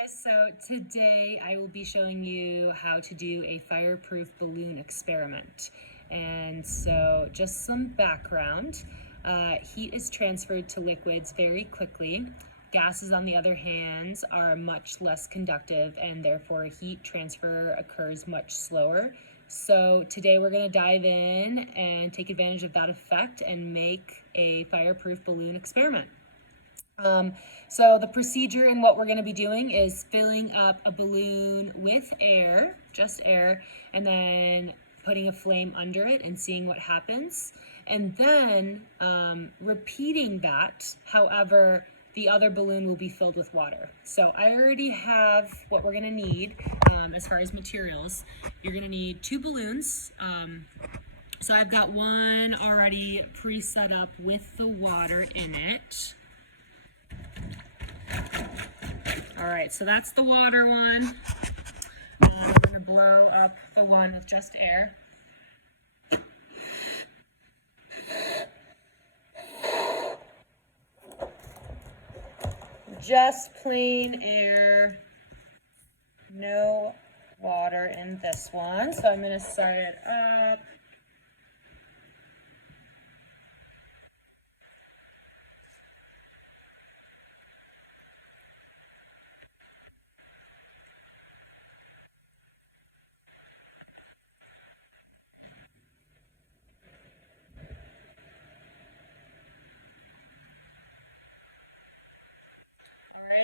Guys, so today I will be showing you how to do a fireproof balloon experiment. And so just some background. Heat is transferred to liquids very quickly. Gases, on the other hand, are much less conductive and therefore heat transfer occurs much slower. So today we're going to dive in and take advantage of that effect and make a fireproof balloon experiment. So the procedure and what we're going to be doing is filling up a balloon with air, just air, and then putting a flame under it and seeing what happens. And then repeating that, however, the other balloon will be filled with water. So I already have what we're going to need as far as materials. You're going to need 2 balloons. So I've got one already pre-set up with the water in it. All right, so that's the water one. And we're gonna blow up the one with just air. Just plain air, no water in this one. So I'm gonna start it up.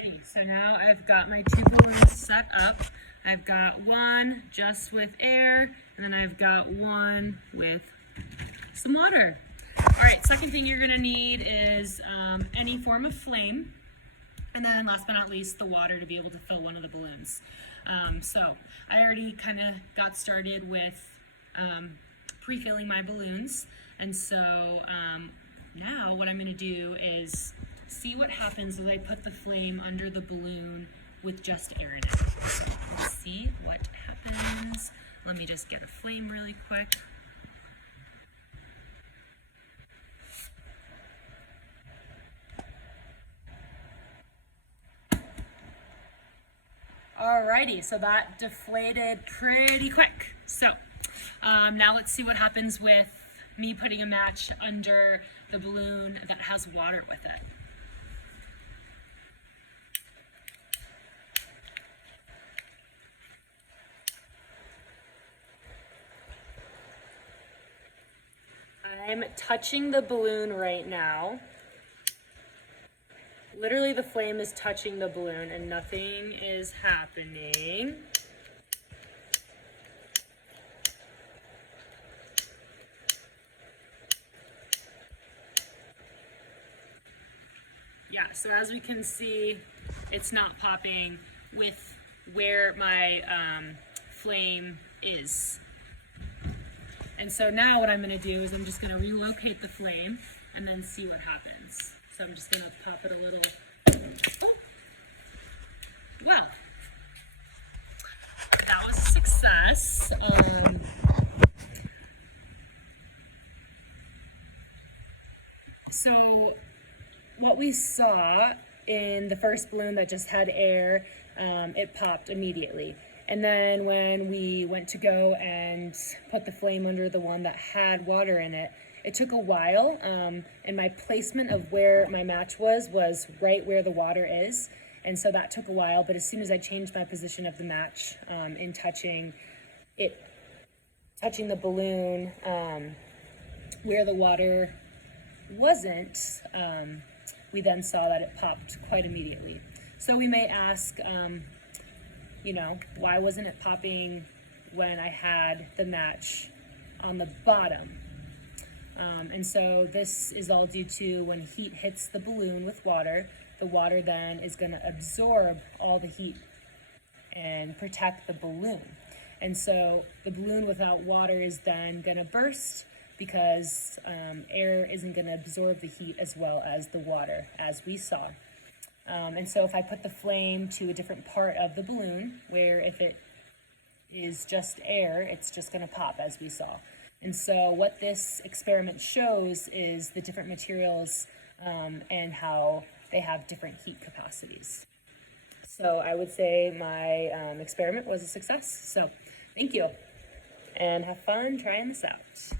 Alrighty, so now I've got my 2 balloons set up. I've got one just with air, and then I've got one with some water. Alright, second thing you're gonna need is any form of flame. And then last but not least, the water to be able to fill one of the balloons. So I already kind of got started with pre-filling my balloons. And so now what I'm going to do is see what happens as I put the flame under the balloon with just air in it. So let's see what happens. Let me just get a flame really quick. Alrighty, so that deflated pretty quick. So now let's see what happens with me putting a match under the balloon that has water with it. I'm touching the balloon right now. Literally the flame is touching the balloon and nothing is happening. Yeah, so as we can see, it's not popping with where my flame is. And so now what I'm gonna do is I'm just gonna relocate the flame and then see what happens. So I'm just gonna pop it a little. Oh. Well, that was a success. So what we saw in the first balloon that just had air, it popped immediately. And then when we went to go and put the flame under the one that had water in it, it took a while, and my placement of where my match was right where the water is. And so that took a while, but as soon as I changed my position of the match in touching the balloon where the water wasn't, we then saw that it popped quite immediately. So we may ask, why wasn't it popping when I had the match on the bottom? And so this is all due to when heat hits the balloon with water, the water then is going to absorb all the heat and protect the balloon. And so the balloon without water is then going to burst because air isn't going to absorb the heat as well as the water, as we saw. And so if I put the flame to a different part of the balloon, where if it is just air, it's just going to pop, as we saw. And so what this experiment shows is the different materials and how they have different heat capacities. So I would say my experiment was a success. So thank you, and have fun trying this out.